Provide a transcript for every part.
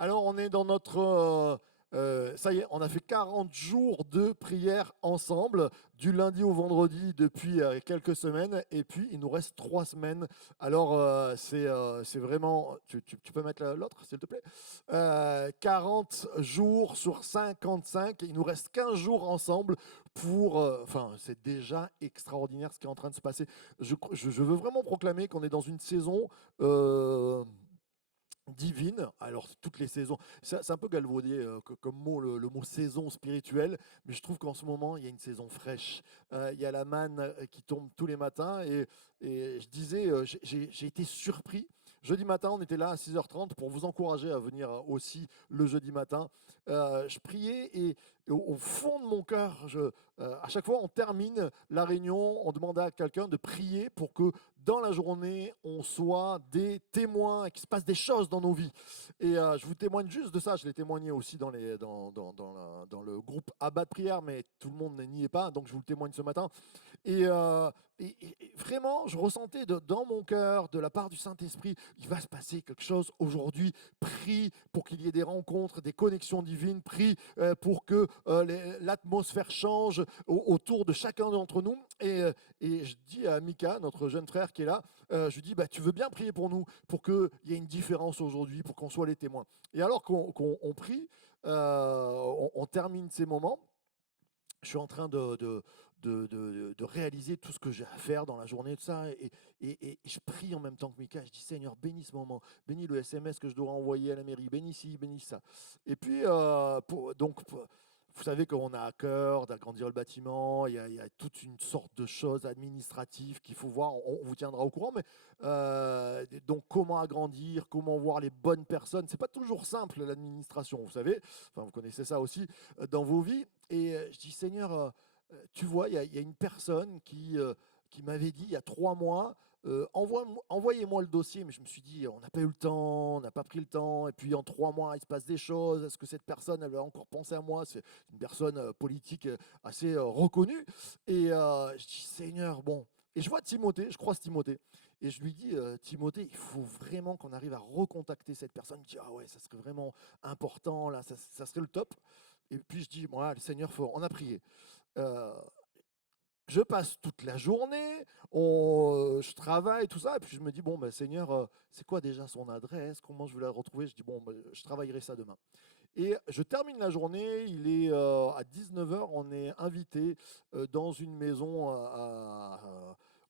Alors, on est dans notre... ça y est, on a fait 40 jours de prière ensemble, du lundi au vendredi depuis quelques semaines, et puis il nous reste 3 semaines. Alors, c'est vraiment... Tu peux mettre l'autre, s'il te plaît? 40 jours sur 55, il nous reste 15 jours ensemble pour... Enfin, c'est déjà extraordinaire ce qui est en train de se passer. Je veux vraiment proclamer qu'on est dans une saison... divine. Alors, toutes les saisons, c'est un peu galvaudé comme mot, le mot saison spirituelle, mais je trouve qu'en ce moment, il y a une saison fraîche. Il y a la manne qui tombe tous les matins et je disais, j'ai été surpris. Jeudi matin, on était là à 6h30 pour vous encourager à venir aussi le jeudi matin. Je priais et au fond de mon cœur, à chaque fois on termine la réunion, on demandait à quelqu'un de prier pour que dans la journée, on soit des témoins et qu'il se passe des choses dans nos vies. Et je vous témoigne juste de ça. Je l'ai témoigné aussi dans le groupe Abba de prière, mais tout le monde n'y est pas, donc je vous le témoigne ce matin. Et vraiment, je ressentais dans mon cœur, de la part du Saint-Esprit, il va se passer quelque chose aujourd'hui. Prie pour qu'il y ait des rencontres, des connexions divines. Prie pour que l'atmosphère change autour de chacun d'entre nous. Et je dis à Mika, notre jeune frère qui est là, je lui dis, bah, tu veux bien prier pour nous, pour qu'il y ait une différence aujourd'hui, pour qu'on soit les témoins. Et alors qu'on prie, on termine ces moments. Je suis en train de réaliser tout ce que j'ai à faire dans la journée, tout ça, et je prie en même temps que Mika. Je dis, Seigneur, bénis ce moment, bénis le SMS que je dois envoyer à la mairie, bénis ci, bénis ça. Et puis, vous savez qu'on a à cœur d'agrandir le bâtiment, il y a toute une sorte de choses administratives qu'il faut voir, on vous tiendra au courant, mais donc comment agrandir, comment voir les bonnes personnes, c'est pas toujours simple l'administration, vous savez, enfin vous connaissez ça aussi dans vos vies. Et je dis, Seigneur, tu vois, il y a une personne qui m'avait dit il y a 3 mois, envoyez-moi le dossier, mais je me suis dit, on n'a pas eu le temps, on n'a pas pris le temps, et puis en 3 mois, il se passe des choses, est-ce que cette personne, elle va encore penser à moi? C'est une personne politique assez reconnue. Et je dis, Seigneur, bon. Et je vois Timothée, je croise Timothée, et je lui dis, Timothée, il faut vraiment qu'on arrive à recontacter cette personne. Il me dit, ah ouais, ça serait vraiment important, là, ça serait le top. Et puis je dis, moi, le Seigneur, on a prié. Euh, je passe toute la journée, je travaille, tout ça, et puis je me dis, bon, ben, Seigneur, c'est quoi déjà son adresse? Comment je vais la retrouver? Je dis, bon, ben, je travaillerai ça demain. Et je termine la journée, il est à 19h, on est invité dans une maison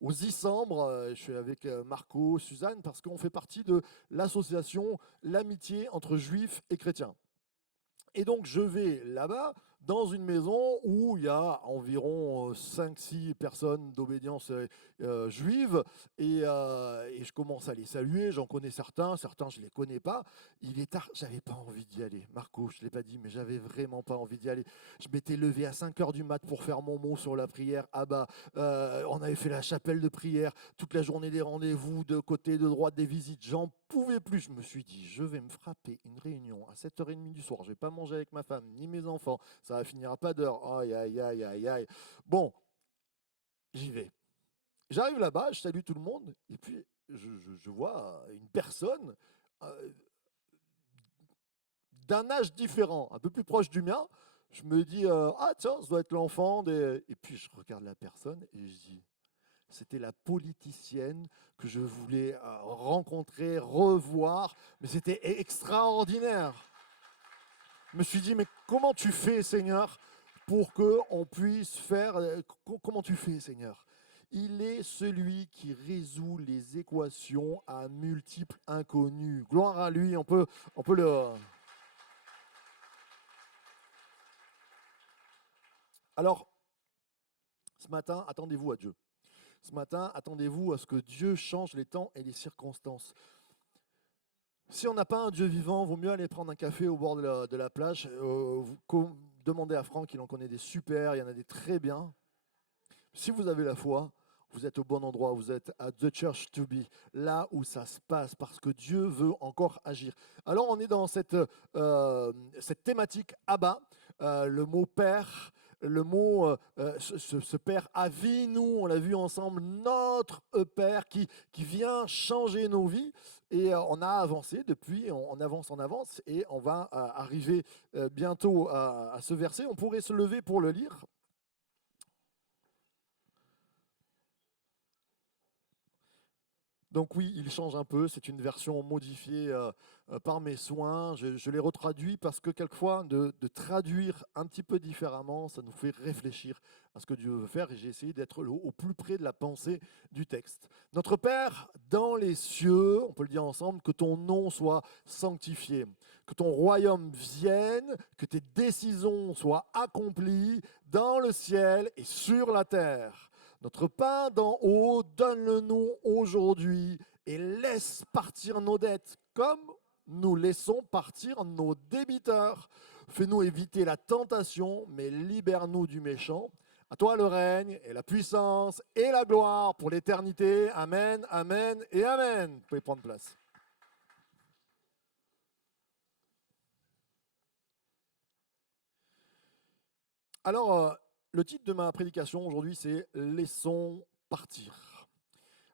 aux Isambres. Je suis avec Marco, Suzanne, parce qu'on fait partie de l'association L'amitié entre juifs et chrétiens. Et donc, je vais là-bas, dans une maison où il y a environ 5-6 personnes d'obédience juive, et je commence à les saluer. J'en connais certains je ne les connais pas. Il est tard, j'avais pas envie d'y aller. Marco, je ne l'ai pas dit, mais j'avais vraiment pas envie d'y aller. Je m'étais levé à 5 heures du mat pour faire mon mot sur la prière. Ah bah, on avait fait la chapelle de prière, toute la journée des rendez-vous, de côté, de droite, des visites. J'en pouvais plus. Je me suis dit, je vais me frapper une réunion à 7h30 du soir. Je vais pas manger avec ma femme ni mes enfants. Ça va finir à pas d'heure. Aïe, aïe, aïe, aïe, aïe. Bon, j'y vais. J'arrive là-bas, je salue tout le monde, et puis je vois une personne euh, d'un âge différent, un peu plus proche du mien. Je me dis, ah tiens, ça doit être l'enfant des... Et puis je regarde la personne et je dis, c'était la politicienne que je voulais rencontrer, revoir, mais c'était extraordinaire. Je me suis dit, mais comment tu fais, Seigneur, pour qu'on puisse faire... Comment tu fais, Seigneur? Il est celui qui résout les équations à multiples inconnus. Gloire à lui, on peut le... Alors, ce matin, attendez-vous à Dieu. Ce matin, attendez-vous à ce que Dieu change les temps et les circonstances. Si on n'a pas un Dieu vivant, vaut mieux aller prendre un café au bord de la plage. Demandez à Franck, il en connaît des super, il y en a des très bien. Si vous avez la foi, vous êtes au bon endroit, vous êtes à The Church to Be, là où ça se passe, parce que Dieu veut encore agir. Alors on est dans cette thématique Abba, le mot Père, le mot, ce Père Avi, nous, on l'a vu ensemble, notre Père qui vient changer nos vies. Et on a avancé depuis, on avance, et on va arriver bientôt à ce verset. On pourrait se lever pour le lire. Donc oui, il change un peu, c'est une version modifiée par mes soins. Je l'ai retraduit parce que quelquefois, de traduire un petit peu différemment, ça nous fait réfléchir à ce que Dieu veut faire, et j'ai essayé d'être au plus près de la pensée du texte. Notre Père, dans les cieux, on peut le dire ensemble, que ton nom soit sanctifié, que ton royaume vienne, que tes décisions soient accomplies dans le ciel et sur la terre. Notre pain d'en haut, donne-le-nous aujourd'hui et laisse partir nos dettes comme nous laissons partir nos débiteurs. Fais-nous éviter la tentation, mais libère-nous du méchant. À toi le règne et la puissance et la gloire pour l'éternité. Amen, amen et amen. Vous pouvez prendre place. Alors, le titre de ma prédication aujourd'hui, c'est « Laissons partir ».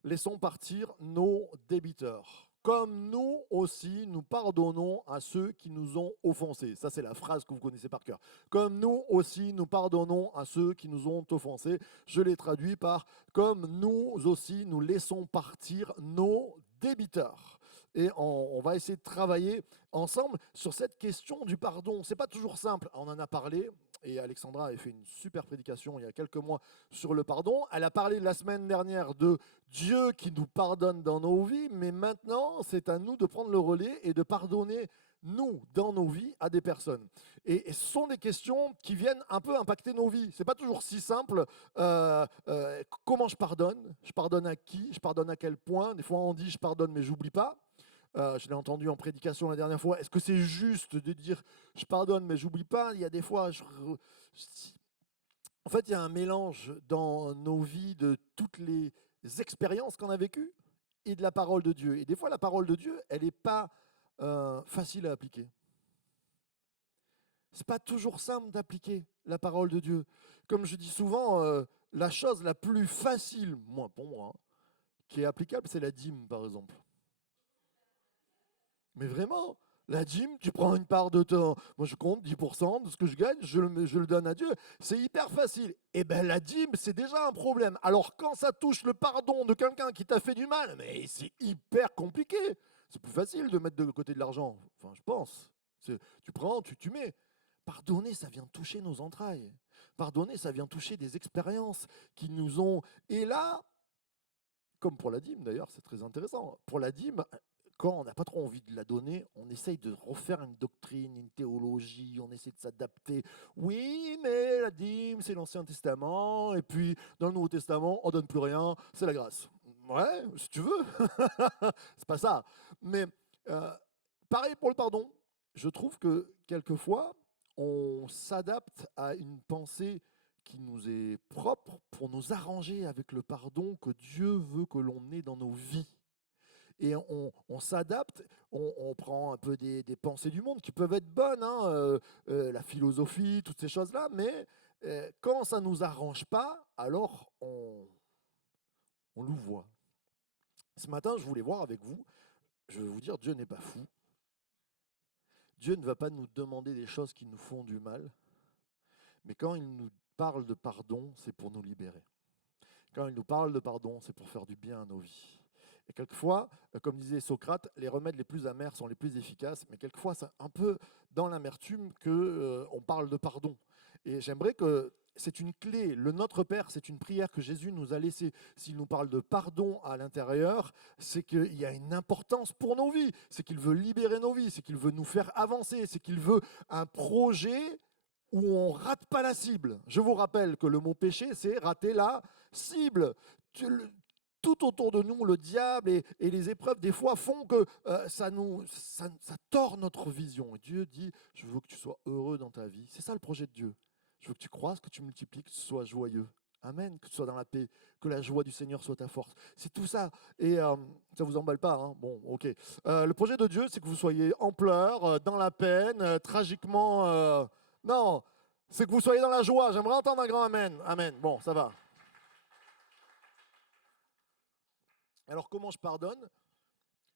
Laissons partir nos débiteurs, comme nous aussi nous pardonnons à ceux qui nous ont offensés. Ça, c'est la phrase que vous connaissez par cœur. Comme nous aussi nous pardonnons à ceux qui nous ont offensés. Je l'ai traduit par comme nous aussi nous laissons partir nos débiteurs. Et on va essayer de travailler ensemble sur cette question du pardon. C'est pas toujours simple. On en a parlé. Et Alexandra avait fait une super prédication il y a quelques mois sur le pardon. Elle a parlé la semaine dernière de Dieu qui nous pardonne dans nos vies, mais maintenant, c'est à nous de prendre le relais et de pardonner, nous, dans nos vies, à des personnes. Et ce sont des questions qui viennent un peu impacter nos vies. Ce n'est pas toujours si simple. Comment je pardonne? Je pardonne à qui? Je pardonne à quel point? Des fois, on dit je pardonne, mais j'oublie pas. Je l'ai entendu en prédication la dernière fois. Est-ce que c'est juste de dire je pardonne mais j'oublie pas? Il y a des fois, en fait, il y a un mélange dans nos vies de toutes les expériences qu'on a vécues et de la parole de Dieu. Et des fois, la parole de Dieu, elle n'est pas facile à appliquer. C'est pas toujours simple d'appliquer la parole de Dieu. Comme je dis souvent, la chose la plus facile, moi pour moi, hein, qui est applicable, c'est la dîme, par exemple. Mais vraiment, la dîme, tu prends une part de ton... Moi, je compte 10% de ce que je gagne, je le donne à Dieu. C'est hyper facile. Eh bien, la dîme, c'est déjà un problème. Alors, quand ça touche le pardon de quelqu'un qui t'a fait du mal, mais c'est hyper compliqué. C'est plus facile de mettre de côté de l'argent. Enfin, je pense. Tu prends, tu mets. Pardonner, ça vient toucher nos entrailles. Pardonner, ça vient toucher des expériences qui nous ont... Et là, comme pour la dîme d'ailleurs, c'est très intéressant. Pour la dîme, quand on n'a pas trop envie de la donner, on essaye de refaire une doctrine, une théologie, on essaie de s'adapter. Oui, mais la dîme, c'est l'Ancien Testament, et puis dans le Nouveau Testament, on donne plus rien, c'est la grâce. Ouais, si tu veux. C'est pas ça. Mais euh, pareil pour le pardon. Je trouve que quelquefois, on s'adapte à une pensée qui nous est propre pour nous arranger avec le pardon que Dieu veut que l'on ait dans nos vies. Et on s'adapte, on prend un peu des pensées du monde qui peuvent être bonnes, hein, la philosophie, toutes ces choses-là, mais quand ça ne nous arrange pas, alors on louvoie. Ce matin, je voulais voir avec vous, je vais vous dire, Dieu n'est pas fou. Dieu ne va pas nous demander des choses qui nous font du mal, mais quand il nous parle de pardon, c'est pour nous libérer. Quand il nous parle de pardon, c'est pour faire du bien à nos vies. Et quelquefois, comme disait Socrate, les remèdes les plus amers sont les plus efficaces, mais quelquefois, c'est un peu dans l'amertume qu'on parle de pardon. Et j'aimerais que c'est une clé. Le Notre Père, c'est une prière que Jésus nous a laissée. S'il nous parle de pardon à l'intérieur, c'est qu'il y a une importance pour nos vies. C'est qu'il veut libérer nos vies, c'est qu'il veut nous faire avancer, c'est qu'il veut un projet où on ne rate pas la cible. Je vous rappelle que le mot péché, c'est rater la cible. Tout autour de nous, le diable et les épreuves, des fois, font que ça tord notre vision. Et Dieu dit, je veux que tu sois heureux dans ta vie. C'est ça le projet de Dieu. Je veux que tu croises, que tu multiplies, que tu sois joyeux. Amen, que tu sois dans la paix, que la joie du Seigneur soit ta force. C'est tout ça. Et ça ne vous emballe pas, hein? Bon, ok. Le projet de Dieu, c'est que vous soyez en pleurs, dans la peine, tragiquement... non, c'est que vous soyez dans la joie. J'aimerais entendre un grand amen. Amen. Bon, ça va. Alors, comment je pardonne?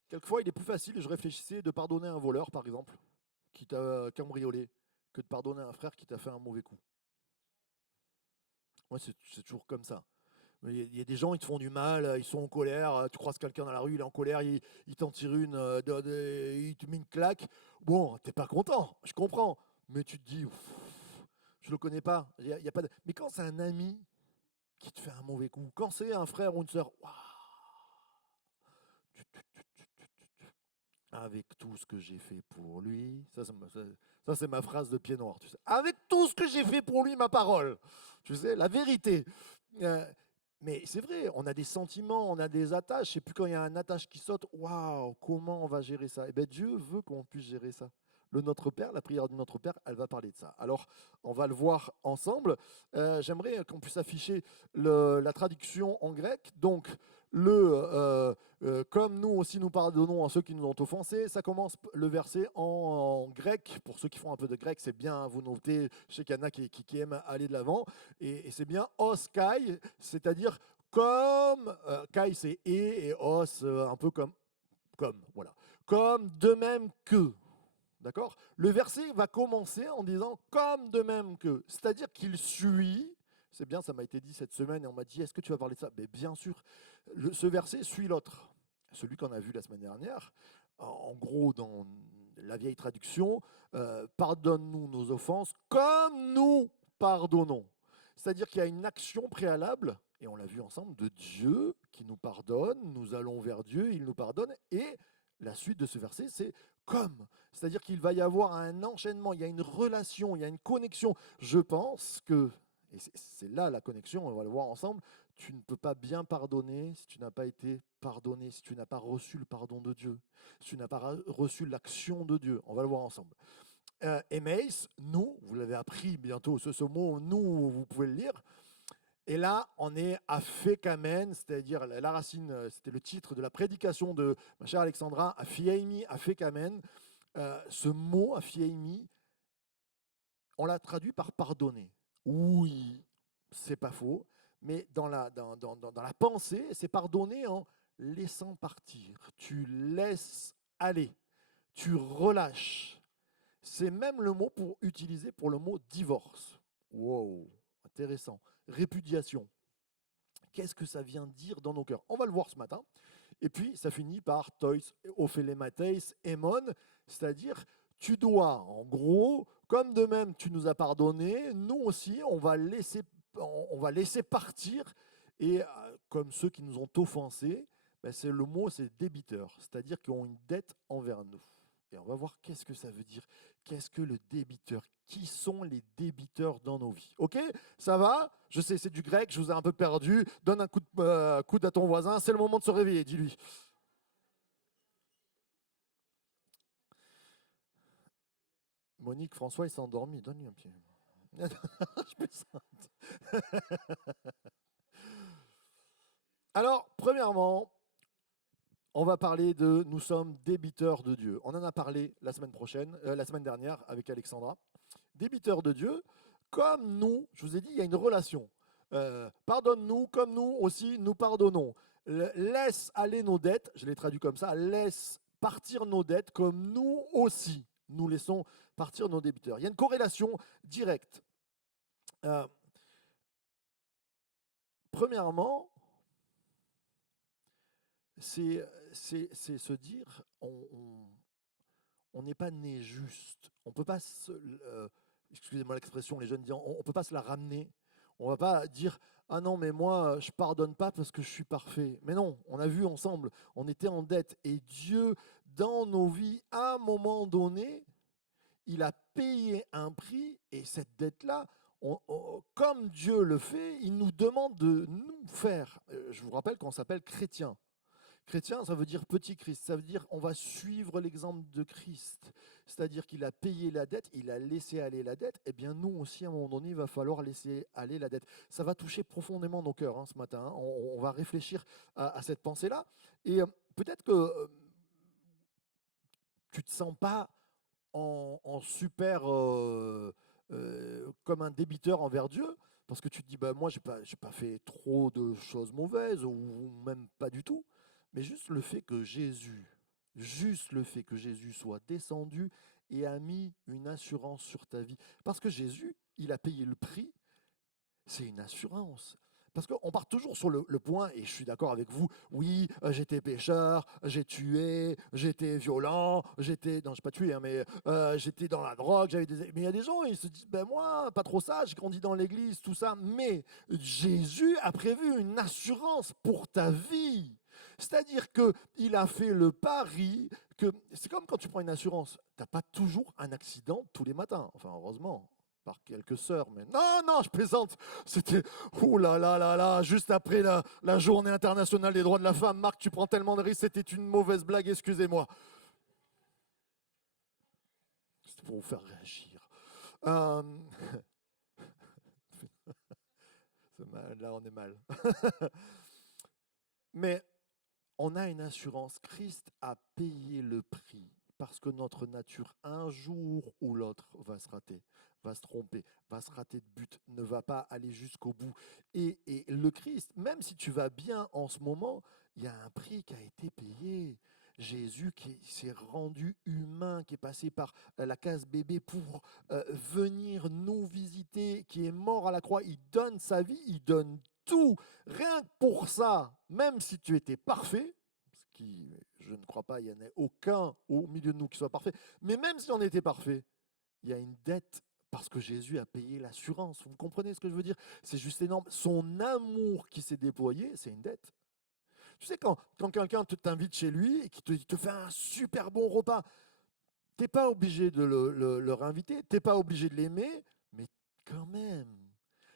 Quelquefois, il est plus facile, je réfléchissais, de pardonner un voleur, par exemple, qui t'a cambriolé, que de pardonner un frère qui t'a fait un mauvais coup. Moi, c'est toujours comme ça. Il y a des gens, ils te font du mal, ils sont en colère, tu croises quelqu'un dans la rue, il est en colère, il t'en tire une, il te met une claque. Bon, t'es pas content, je comprends, mais tu te dis, ouf, je le connais pas. Il y a pas de... Mais quand c'est un ami qui te fait un mauvais coup, quand c'est un frère ou une sœur, waouh, avec tout ce que j'ai fait pour lui, ça, c'est ma phrase de pied noir, tu sais. Avec tout ce que j'ai fait pour lui, ma parole, tu sais, la vérité. Euh, mais c'est vrai, on a des sentiments, on a des attaches. Je sais plus quand il y a un attache qui saute, waouh, comment on va gérer ça? Eh bien, Dieu veut qu'on puisse gérer ça. Le Notre Père, la prière du Notre Père, elle va parler de ça. Alors, on va le voir ensemble. J'aimerais qu'on puisse afficher la traduction en grec. Donc, comme nous aussi nous pardonnons à ceux qui nous ont offensés, ça commence le verset en grec. Pour ceux qui font un peu de grec, c'est bien, vous notez. Je sais qu'il y en a qui aiment aller de l'avant. Et c'est bien os kai, c'est-à-dire comme, kai c'est et os, un peu comme, voilà. Comme de même que. D'accord? Le verset va commencer en disant comme de même que, c'est-à-dire qu'il suit. C'est bien, ça m'a été dit cette semaine et on m'a dit est-ce que tu vas parler de ça? Mais bien sûr, ce verset suit l'autre, celui qu'on a vu la semaine dernière. En gros, dans la vieille traduction, pardonne-nous nos offenses comme nous pardonnons. C'est-à-dire qu'il y a une action préalable, et on l'a vu ensemble, de Dieu qui nous pardonne, nous allons vers Dieu, il nous pardonne, et la suite de ce verset, c'est comme. C'est-à-dire qu'il va y avoir un enchaînement, il y a une relation, il y a une connexion. Je pense que, et c'est là la connexion, on va le voir ensemble, tu ne peux pas bien pardonner si tu n'as pas été pardonné, si tu n'as pas reçu le pardon de Dieu, si tu n'as pas reçu l'action de Dieu. On va le voir ensemble. Emeis, nous, vous l'avez appris bientôt, ce mot, nous, vous pouvez le lire. Et là, on est à Fekamen, c'est-à-dire la racine, c'était le titre de la prédication de ma chère Alexandra, à Fiaimi, à Fekamen. Ce mot, à Fiaimi, on l'a traduit par pardonner. Oui, c'est pas faux, mais dans la pensée, c'est pardonner en laissant partir. Tu laisses aller, tu relâches. C'est même le mot pour utiliser pour le mot divorce. Wow, intéressant. Répudiation. Qu'est-ce que ça vient dire dans nos cœurs? On va le voir ce matin. Et puis, ça finit par tois, ophelemateis, emon, c'est-à-dire, tu dois, en gros, comme de même tu nous as pardonné, nous aussi, on va laisser partir. Et comme ceux qui nous ont offensés, ben c'est le mot, c'est débiteur, c'est-à-dire qu'ils ont une dette envers nous. Et on va voir qu'est-ce que ça veut dire. Qu'est-ce que le débiteur? Qui sont les débiteurs dans nos vies? Ok? Ça va? Je sais, c'est du grec, je vous ai un peu perdu. Donne un coude à ton voisin, c'est le moment de se réveiller, dis-lui. Monique, François, il s'est endormi. Donne-lui un pied. Je plaisante. Alors, premièrement, on va parler de nous sommes débiteurs de Dieu. On en a parlé la semaine dernière avec Alexandra. Débiteurs de Dieu, comme nous, je vous ai dit, il y a une relation. Pardonne-nous comme nous aussi nous pardonnons. Laisse aller nos dettes, je l'ai traduit comme ça, laisse partir nos dettes comme nous aussi nous laissons partir nos débiteurs. Il y a une corrélation directe. Euh, Premièrement, c'est se dire, on n'est pas né juste. On peut pas excusez-moi l'expression, les jeunes disent, on ne peut pas se la ramener. On ne va pas dire, ah non, mais moi, je pardonne pas parce que je suis parfait. Mais non, on a vu ensemble, on était en dette. Et Dieu, dans nos vies, à un moment donné, il a payé un prix. Et cette dette-là, comme Dieu le fait, il nous demande de nous faire. Je vous rappelle qu'on s'appelle chrétien. Chrétien, ça veut dire petit Christ, ça veut dire on va suivre l'exemple de Christ. C'est-à-dire qu'il a payé la dette, il a laissé aller la dette, et bien nous aussi, à un moment donné, il va falloir laisser aller la dette. Ça va toucher profondément nos cœurs ce matin, hein. On va réfléchir à cette pensée-là. Et peut-être que tu ne te sens pas en super comme un débiteur envers Dieu, parce que tu te dis, bah, moi, j'ai pas fait trop de choses mauvaises, ou même pas du tout. Mais juste le fait que Jésus Juste le fait que Jésus soit descendu et a mis une assurance sur ta vie. Parce que Jésus, il a payé le prix, c'est une assurance. Parce qu'on part toujours sur le point, et je suis d'accord avec vous, oui, j'étais pécheur, j'ai tué, j'étais violent, non, je n'ai pas tué, hein, mais j'étais dans la drogue, mais il y a des gens, ils se disent, ben moi, pas trop ça, j'ai grandi dans l'église, tout ça, mais Jésus a prévu une assurance pour ta vie. C'est-à-dire qu'il a fait le pari que, c'est comme quand tu prends une assurance, tu n'as pas toujours un accident tous les matins, enfin heureusement, par quelques sœurs, mais non, non, je plaisante. C'était, ouh là là là là, juste après la journée internationale des droits de la femme. Marc, tu prends tellement de risques, c'était une mauvaise blague, excusez-moi. C'était pour vous faire réagir. Euh, Là, on est mal. Mais on a une assurance. Christ a payé le prix parce que notre nature, un jour ou l'autre, va se rater, va se tromper, va se rater de but, ne va pas aller jusqu'au bout. Et le Christ, même si tu vas bien en ce moment, il y a un prix qui a été payé. Jésus qui s'est rendu humain, qui est passé par la case bébé pour venir nous visiter, qui est mort à la croix. Il donne sa vie, il donne tout. Rien que pour ça, même si tu étais parfait, ce qui, je ne crois pas, il n'y en a aucun au milieu de nous qui soit parfait, mais même si on était parfait, il y a une dette parce que Jésus a payé l'assurance. Vous comprenez ce que je veux dire? C'est juste énorme. Son amour qui s'est déployé, c'est une dette. Tu sais, quand quelqu'un t'invite chez lui et qu'il te fait un super bon repas, tu n'es pas obligé de le réinviter, tu n'es pas obligé de l'aimer, mais quand même.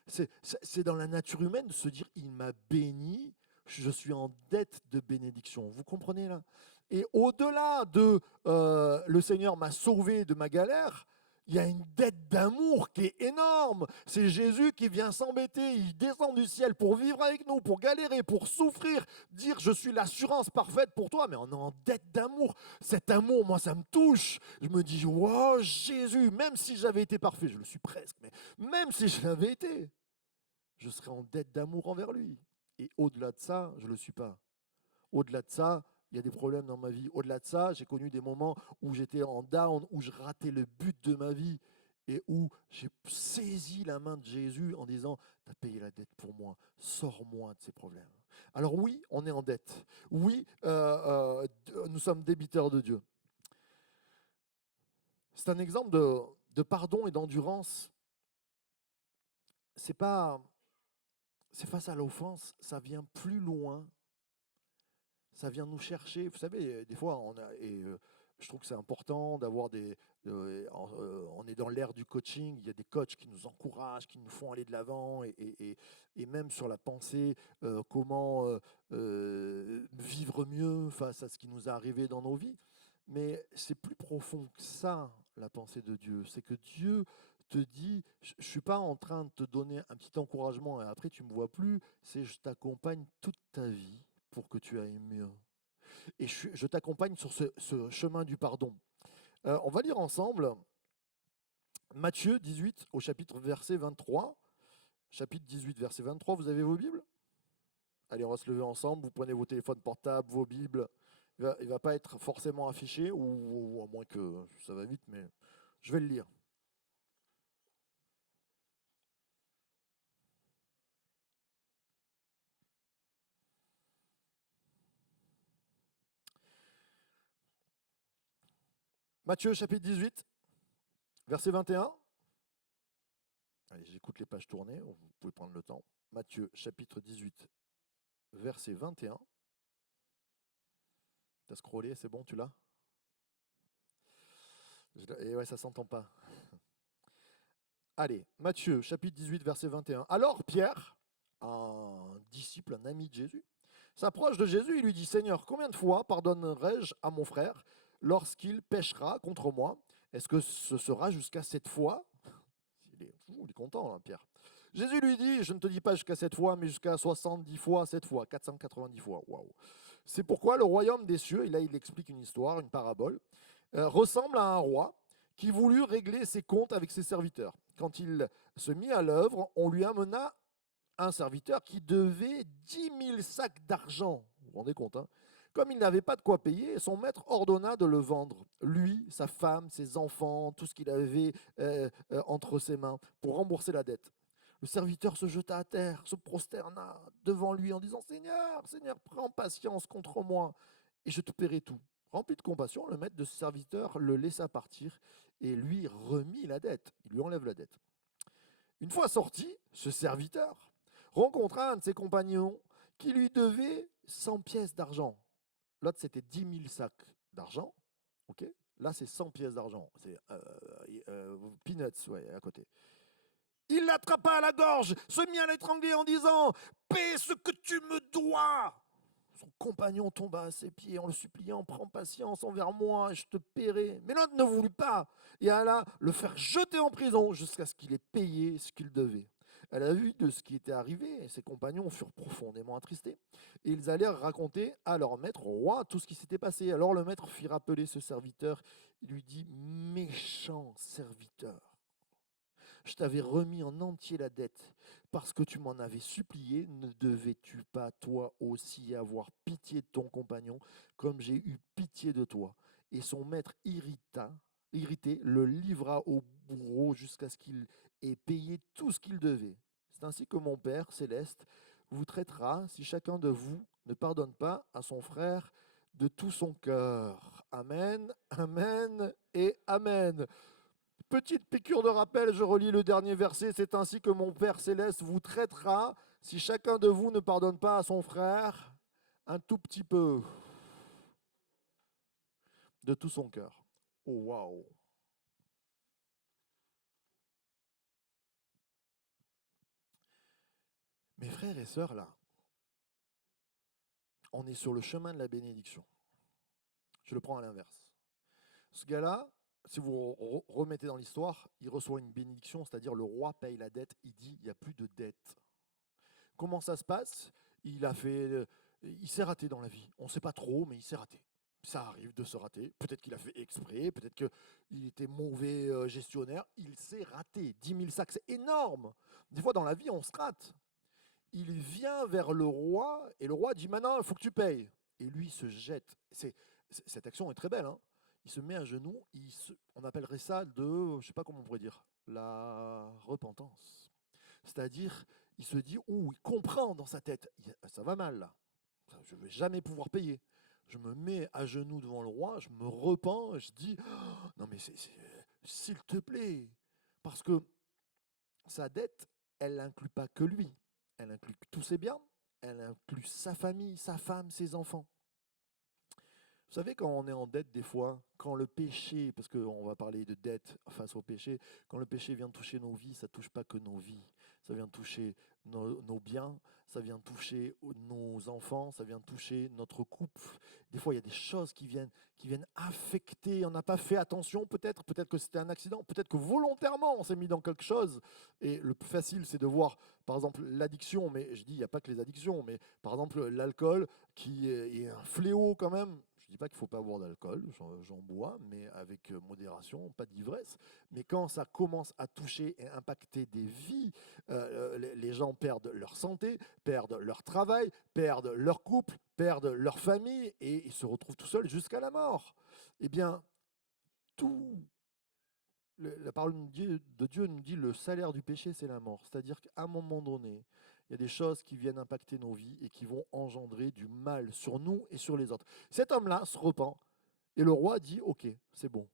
C'est dans la nature humaine de se dire, il m'a béni, je suis en dette de bénédiction. Vous comprenez là? Et au-delà de le Seigneur m'a sauvé de ma galère, il y a une dette d'amour qui est énorme. C'est Jésus qui vient s'embêter, il descend du ciel pour vivre avec nous, pour galérer, pour souffrir, dire je suis l'assurance parfaite pour toi, mais on est en dette d'amour. Cet amour, moi, ça me touche. Je me dis, wow, Jésus, même si j'avais été parfait, je le suis presque, mais même si je l'avais été, je serais en dette d'amour envers lui. Et au-delà de ça, je ne le suis pas. Au-delà de ça, il y a des problèmes dans ma vie. Au-delà de ça, j'ai connu des moments où j'étais en down, où je ratais le but de ma vie et où j'ai saisi la main de Jésus en disant, tu as payé la dette pour moi, sors-moi de ces problèmes. Alors oui, on est en dette. Oui, nous sommes débiteurs de Dieu. C'est un exemple de pardon et d'endurance. C'est face à l'offense, ça vient plus loin. Ça vient nous chercher. Vous savez, des fois, je trouve que c'est important d'avoir on est dans l'ère du coaching, il y a des coachs qui nous encouragent, qui nous font aller de l'avant, et même sur la pensée, comment vivre mieux face à ce qui nous est arrivé dans nos vies. Mais c'est plus profond que ça, la pensée de Dieu. C'est que Dieu te dit, je ne suis pas en train de te donner un petit encouragement et après tu ne me vois plus, c'est je t'accompagne toute ta vie pour que tu ailles mieux. Et je t'accompagne sur ce chemin du pardon. On va lire ensemble Matthieu 18 au chapitre verset 23. Chapitre 18, verset 23, vous avez vos Bibles? Allez, on va se lever ensemble, vous prenez vos téléphones portables, vos Bibles. Il ne va pas être forcément affiché, ou à moins que ça va vite, mais je vais le lire. Matthieu chapitre 18, verset 21. Allez, j'écoute les pages tournées, vous pouvez prendre le temps. Matthieu chapitre 18, verset 21. T'as scrollé, c'est bon, tu l'as? Et ouais, ça s'entend pas. Allez, Matthieu chapitre 18, verset 21. Alors Pierre, un disciple, un ami de Jésus, s'approche de Jésus et lui dit, Seigneur, combien de fois pardonnerai-je à mon frère lorsqu'il péchera contre moi? Est-ce que ce sera jusqu'à 7 fois? Il est content, hein, Pierre. Jésus lui dit, je ne te dis pas jusqu'à 7 fois, mais jusqu'à 70 fois, 7 fois, 490 fois. Waouh. C'est pourquoi le royaume des cieux, et là il explique une histoire, une parabole, ressemble à un roi qui voulut régler ses comptes avec ses serviteurs. Quand il se mit à l'œuvre, on lui amena un serviteur qui devait 10 000 sacs d'argent. Vous vous rendez compte, hein? Comme il n'avait pas de quoi payer, son maître ordonna de le vendre, lui, sa femme, ses enfants, tout ce qu'il avait entre ses mains, pour rembourser la dette. Le serviteur se jeta à terre, se prosterna devant lui en disant: Seigneur, Seigneur, prends patience contre moi, et je te paierai tout. Rempli de compassion, le maître de ce serviteur le laissa partir et lui remit la dette. Il lui enlève la dette. Une fois sorti, ce serviteur rencontra un de ses compagnons qui lui devait 100 pièces d'argent. L'autre, c'était 10 000 sacs d'argent. Ok. Là, c'est 100 pièces d'argent. C'est peanuts, ouais, à côté. Il l'attrapa à la gorge, se mit à l'étrangler en disant: Paie ce que tu me dois. Son compagnon tomba à ses pieds en le suppliant: Prends patience envers moi, je te paierai. Mais l'autre ne voulut pas et alla le faire jeter en prison jusqu'à ce qu'il ait payé ce qu'il devait. À la vue de ce qui était arrivé, ses compagnons furent profondément attristés et ils allèrent raconter à leur maître, au roi, tout ce qui s'était passé. Alors le maître fit rappeler ce serviteur. Il lui dit: Méchant serviteur, je t'avais remis en entier la dette, parce que tu m'en avais supplié. Ne devais-tu pas toi aussi avoir pitié de ton compagnon, comme j'ai eu pitié de toi? Et son maître irrité, le livra au bourreau jusqu'à ce qu'il ait payé tout ce qu'il devait. C'est ainsi que mon Père céleste vous traitera si chacun de vous ne pardonne pas à son frère de tout son cœur. Amen, amen et amen. Petite piqûre de rappel, je relis le dernier verset. C'est ainsi que mon Père céleste vous traitera si chacun de vous ne pardonne pas à son frère un tout petit peu de tout son cœur. Oh waouh! Mes frères et sœurs, là, on est sur le chemin de la bénédiction. Je le prends à l'inverse. Ce gars-là, si vous remettez dans l'histoire, il reçoit une bénédiction, c'est-à-dire le roi paye la dette. Il dit: il n'y a plus de dette. Comment ça se passe? Il s'est raté dans la vie. On ne sait pas trop, mais il s'est raté. Ça arrive de se rater. Peut-être qu'il a fait exprès, peut-être qu'il était mauvais gestionnaire. Il s'est raté. 10 000 sacs, c'est énorme. Des fois, dans la vie, on se rate. Il vient vers le roi et le roi dit: maintenant, il faut que tu payes. Et lui se jette. Cette action est très belle, hein. Il se met à genoux. On appellerait ça je ne sais pas comment on pourrait dire, la repentance. C'est-à-dire, il se dit: il comprend dans sa tête, ça va mal là, je ne vais jamais pouvoir payer. Je me mets à genoux devant le roi, je me repens, je dis: non mais s'il te plaît, parce que sa dette, elle n'inclut pas que lui, elle inclut tous ses biens, elle inclut sa famille, sa femme, ses enfants. Vous savez, quand on est en dette, des fois, quand le péché, parce qu'on va parler de dette face au péché, quand le péché vient toucher nos vies, ça ne touche pas que nos vies. Ça vient toucher nos biens, ça vient toucher nos enfants, ça vient toucher notre couple. Des fois, il y a des choses qui viennent affecter. On n'a pas fait attention, peut-être que c'était un accident, peut-être que volontairement, on s'est mis dans quelque chose. Et le plus facile, c'est de voir, par exemple, l'addiction. Mais je dis, il n'y a pas que les addictions, mais par exemple, l'alcool, qui est un fléau quand même. Je ne dis pas qu'il ne faut pas boire d'alcool, j'en bois, mais avec modération, pas d'ivresse. Mais quand ça commence à toucher et impacter des vies, les gens perdent leur santé, perdent leur travail, perdent leur couple, perdent leur famille et ils se retrouvent tout seuls jusqu'à la mort. Eh bien, tout, la parole de Dieu nous dit: le salaire du péché, c'est la mort. C'est-à-dire qu'à un moment donné, il y a des choses qui viennent impacter nos vies et qui vont engendrer du mal sur nous et sur les autres. Cet homme-là se repent et le roi dit: ok, c'est bon.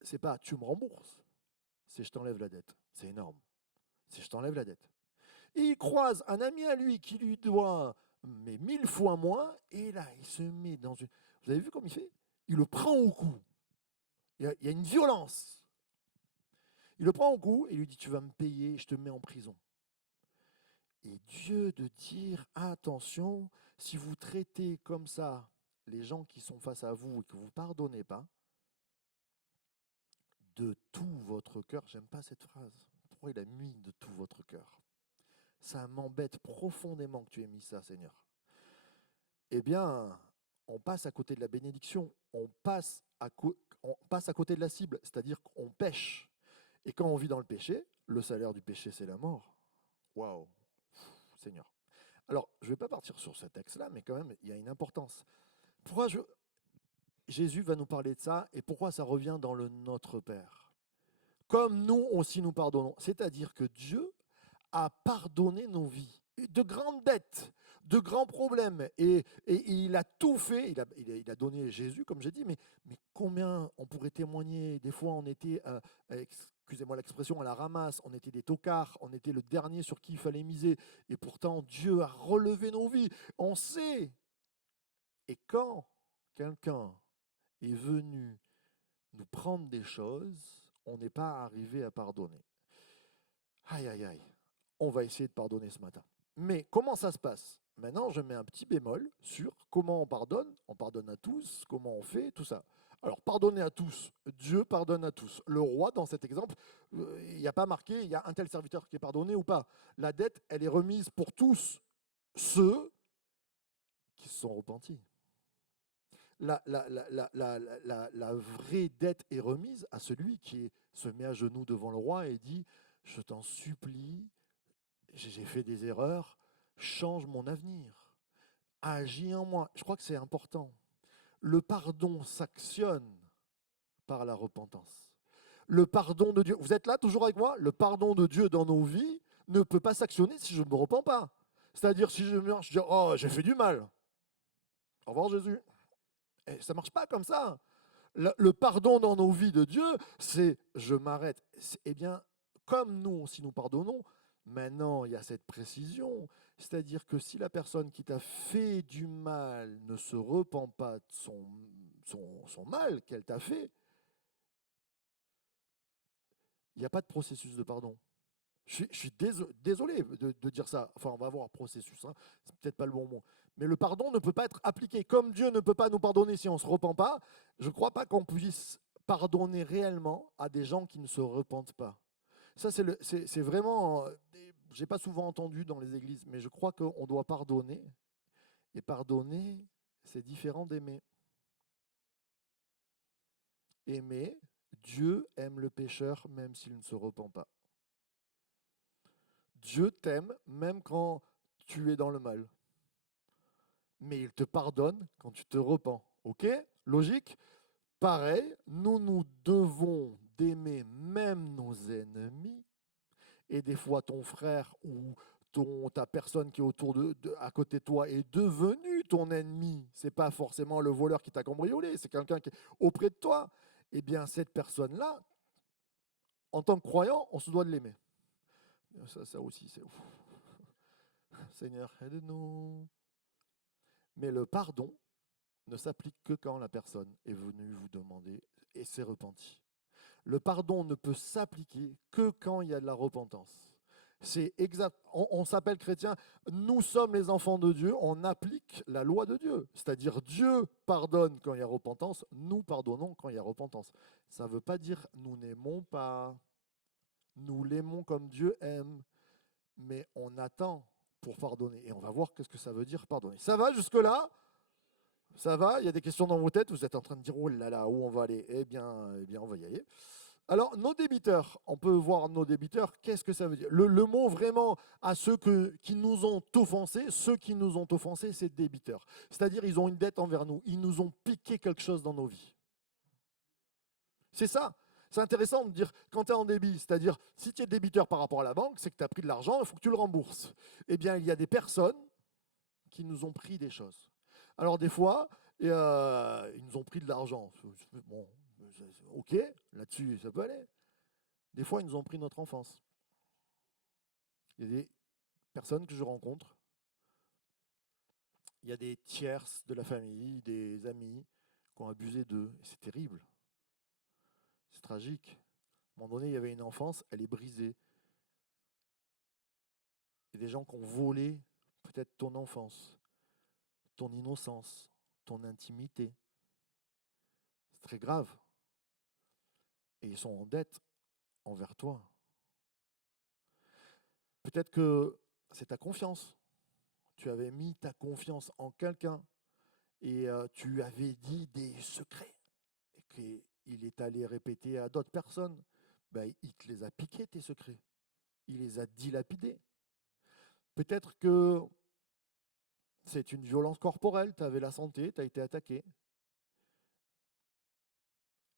C'est pas tu me rembourses, c'est je t'enlève la dette. C'est énorme. C'est je t'enlève la dette. Et il croise un ami à lui qui lui doit mais 1000 fois moins et là, il se met dans une... Vous avez vu comme il fait? Il le prend au cou. Il y a une violence. Il le prend au cou et lui dit: tu vas me payer, je te mets en prison. Et Dieu de dire: attention, si vous traitez comme ça les gens qui sont face à vous et que vous ne pardonnez pas, de tout votre cœur, j'aime pas cette phrase, pourquoi il a mis de tout votre cœur? Ça m'embête profondément que tu aies mis ça, Seigneur. Eh bien, on passe à côté de la bénédiction, on passe à côté de la cible, c'est-à-dire qu'on pêche. Et quand on vit dans le péché, le salaire du péché, c'est la mort. Waouh, Seigneur. Alors, je ne vais pas partir sur ce texte-là, mais quand même, il y a une importance. Pourquoi Jésus va nous parler de ça et pourquoi ça revient dans le Notre Père? Comme nous aussi nous pardonnons. C'est-à-dire que Dieu a pardonné nos vies, de grandes dettes, de grands problèmes. Et il a tout fait, il a donné Jésus, comme j'ai dit, mais combien on pourrait témoigner? Des fois, on était, excusez-moi l'expression, à la ramasse, on était des tocards, on était le dernier sur qui il fallait miser. Et pourtant, Dieu a relevé nos vies. On sait. Et quand quelqu'un est venu nous prendre des choses, on n'est pas arrivé à pardonner. Aïe, aïe, aïe. On va essayer de pardonner ce matin. Mais comment ça se passe? Maintenant, je mets un petit bémol sur comment on pardonne à tous, comment on fait, tout ça. Alors, pardonner à tous, Dieu pardonne à tous. Le roi, dans cet exemple, il n'y a pas marqué, il y a un tel serviteur qui est pardonné ou pas. La dette, elle est remise pour tous ceux qui se sont repentis. La vraie dette est remise à celui qui se met à genoux devant le roi et dit, je t'en supplie, j'ai fait des erreurs, change mon avenir, agis en moi. Je crois que c'est important. Le pardon s'actionne par la repentance. Le pardon de Dieu, vous êtes là toujours avec moi? Le pardon de Dieu dans nos vies ne peut pas s'actionner si je ne me repens pas. C'est-à-dire si je me dis, oh, j'ai fait du mal. Au revoir Jésus. Et ça ne marche pas comme ça. Le pardon dans nos vies de Dieu, c'est je m'arrête. Eh bien, comme nous, si nous pardonnons, maintenant il y a cette précision. C'est-à-dire que si la personne qui t'a fait du mal ne se repent pas de son mal qu'elle t'a fait, il n'y a pas de processus de pardon. Je suis désolé de dire ça. Enfin, on va avoir un processus, hein. C'est peut-être pas le bon mot. Mais le pardon ne peut pas être appliqué. Comme Dieu ne peut pas nous pardonner si on ne se repent pas, je ne crois pas qu'on puisse pardonner réellement à des gens qui ne se repentent pas. Ça, c'est vraiment. Je n'ai pas souvent entendu dans les églises, mais je crois qu'on doit pardonner. Et pardonner, c'est différent d'aimer. Aimer, Dieu aime le pécheur même s'il ne se repent pas. Dieu t'aime même quand tu es dans le mal. Mais il te pardonne quand tu te repens. Ok? Logique? Pareil, nous devons d'aimer même nos ennemis. Et des fois, ton frère ou ta personne qui est à côté de toi est devenue ton ennemi. Ce n'est pas forcément le voleur qui t'a cambriolé, c'est quelqu'un qui est auprès de toi. Eh bien, cette personne-là, en tant que croyant, on se doit de l'aimer. Ça aussi, c'est ouf. Seigneur, aide-nous. Mais le pardon ne s'applique que quand la personne est venue vous demander et s'est repentie. Le pardon ne peut s'appliquer que quand il y a de la repentance. C'est exact. On s'appelle chrétien, nous sommes les enfants de Dieu, on applique la loi de Dieu. C'est-à-dire Dieu pardonne quand il y a repentance, nous pardonnons quand il y a repentance. Ça ne veut pas dire nous n'aimons pas, nous l'aimons comme Dieu aime, mais on attend pour pardonner. Et on va voir qu'est-ce que ça veut dire pardonner. Ça va jusque-là? Ça va? Il y a des questions dans vos têtes? Vous êtes en train de dire, oh là là, où on va aller? Eh bien, on va y aller. Alors, nos débiteurs, on peut voir nos débiteurs, qu'est-ce que ça veut dire? Le mot vraiment à ceux qui nous ont offensés, c'est débiteurs. C'est-à-dire, ils ont une dette envers nous, ils nous ont piqué quelque chose dans nos vies. C'est ça. C'est intéressant de dire, quand tu es en débit, c'est-à-dire, si tu es débiteur par rapport à la banque, c'est que tu as pris de l'argent, il faut que tu le rembourses. Eh bien, il y a des personnes qui nous ont pris des choses. Alors, des fois, ils nous ont pris de l'argent. Bon, ok, là-dessus, ça peut aller. Des fois, ils nous ont pris notre enfance. Il y a des personnes que je rencontre, il y a des tierces de la famille, des amis qui ont abusé d'eux. Et c'est terrible. C'est tragique. À un moment donné, il y avait une enfance, elle est brisée. Il y a des gens qui ont volé peut-être ton enfance, ton innocence, ton intimité. C'est très grave. Et ils sont en dette envers toi. Peut-être que c'est ta confiance. Tu avais mis ta confiance en quelqu'un et tu avais dit des secrets et qu'il est allé répéter à d'autres personnes. Ben, il te les a piqués, tes secrets. Il les a dilapidés. Peut-être que C'est une violence corporelle, tu avais la santé, tu as été attaqué.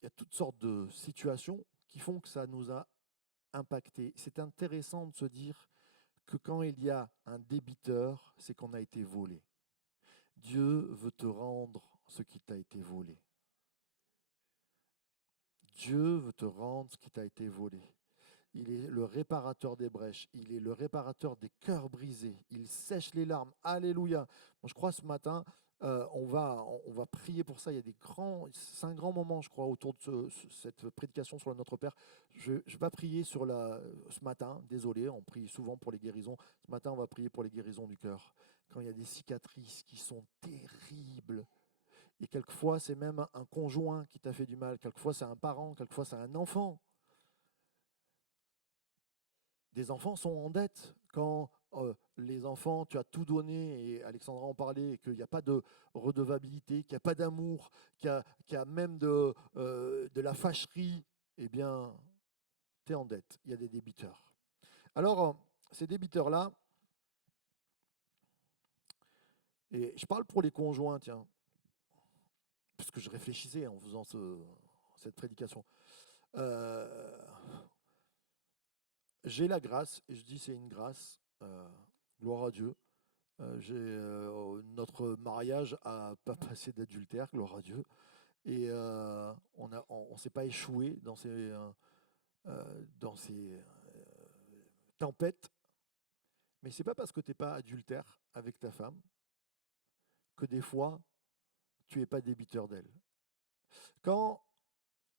Il y a toutes sortes de situations qui font que ça nous a impacté. C'est intéressant de se dire que quand il y a un débiteur, c'est qu'on a été volé. Dieu veut te rendre ce qui t'a été volé. Dieu veut te rendre ce qui t'a été volé. Il est le réparateur des brèches. Il est le réparateur des cœurs brisés. Il sèche les larmes. Alléluia. Moi, je crois ce matin, on va prier pour ça. Il y a c'est un grand moment, je crois, autour de cette prédication sur le Notre Père. Je ne vais pas prier ce matin. Désolé, on prie souvent pour les guérisons. Ce matin, on va prier pour les guérisons du cœur. Quand il y a des cicatrices qui sont terribles. Et quelquefois, c'est même un conjoint qui t'a fait du mal. Quelquefois, c'est un parent. Quelquefois, c'est un enfant. Des enfants sont en dette. Quand les enfants, tu as tout donné, et Alexandra en parlait, et qu'il n'y a pas de redevabilité, qu'il n'y a pas d'amour, qu'il y a même de la fâcherie, eh bien, tu es en dette. Il y a des débiteurs. Alors, ces débiteurs-là, et je parle pour les conjoints, tiens, parce que je réfléchissais en faisant cette prédication. J'ai la grâce, et je dis c'est une grâce, gloire à Dieu. Notre mariage n'a pas passé d'adultère, gloire à Dieu. Et on ne s'est pas échoué dans ces tempêtes. Mais ce n'est pas parce que tu n'es pas adultère avec ta femme que des fois, tu n'es pas débiteur d'elle. Quand,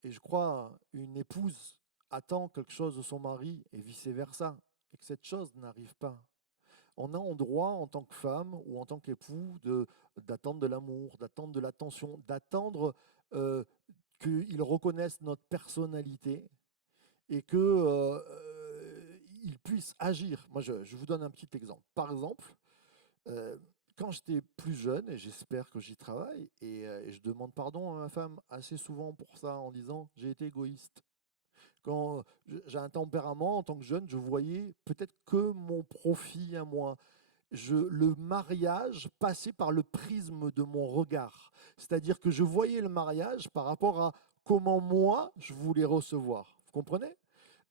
et je crois, une épouse attend quelque chose de son mari et vice-versa, et que cette chose n'arrive pas, on a en droit, en tant que femme ou en tant qu'époux, d'attendre de l'amour, d'attendre de l'attention, d'attendre qu'ils reconnaissent notre personnalité et qu'ils puissent agir. Moi, je vous donne un petit exemple. Par exemple, quand j'étais plus jeune, et j'espère que j'y travaille, et je demande pardon à ma femme assez souvent pour ça, en disant j'ai été égoïste. Quand j'ai un tempérament, en tant que jeune, je voyais peut-être que mon profit à moi. Le mariage passait par le prisme de mon regard. C'est-à-dire que je voyais le mariage par rapport à comment moi, je voulais recevoir. Vous comprenez?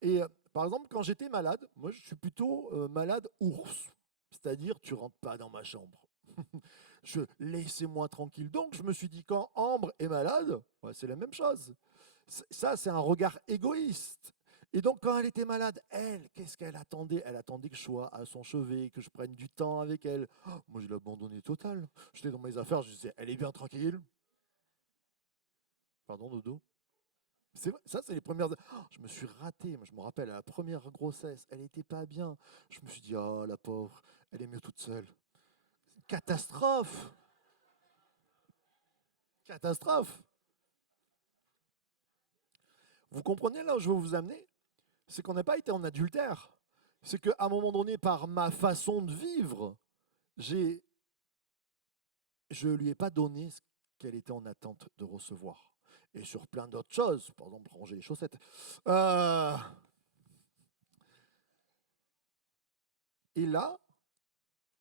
Et par exemple, quand j'étais malade, moi je suis plutôt malade ours. C'est-à-dire, tu rentres pas dans ma chambre. Laissez-moi tranquille. Donc je me suis dit, quand Ambre est malade, ouais, c'est la même chose. Ça, c'est un regard égoïste. Et donc, quand elle était malade, elle, qu'est-ce qu'elle attendait? Elle attendait que je sois à son chevet, que je prenne du temps avec elle. Oh, moi, je l'ai abandonné total. J'étais dans mes affaires, je disais, elle est bien tranquille. Pardon, dodo. Ça, c'est les premières. Oh, je me suis raté. Moi, je me rappelle, à la première grossesse, elle n'était pas bien. Je me suis dit, oh, la pauvre, elle est mieux toute seule. Catastrophe! Catastrophe! Vous comprenez là où je veux vous amener? C'est qu'on n'a pas été en adultère. C'est qu'à un moment donné, par ma façon de vivre, je ne lui ai pas donné ce qu'elle était en attente de recevoir. Et sur plein d'autres choses, par exemple, ranger les chaussettes. Et là,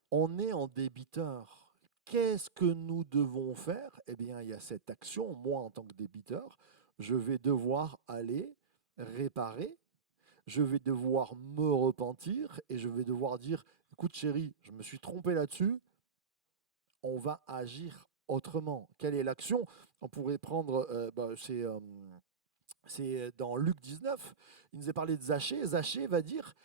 on est en débiteur. Qu'est-ce que nous devons faire? Eh bien, il y a cette action, moi en tant que débiteur, je vais devoir aller réparer, je vais devoir me repentir et je vais devoir dire, écoute chérie, je me suis trompé là-dessus, on va agir autrement. Quelle est l'action? On pourrait prendre, c'est dans Luc 19, il nous est parlé de Zachée. Zachée va dire,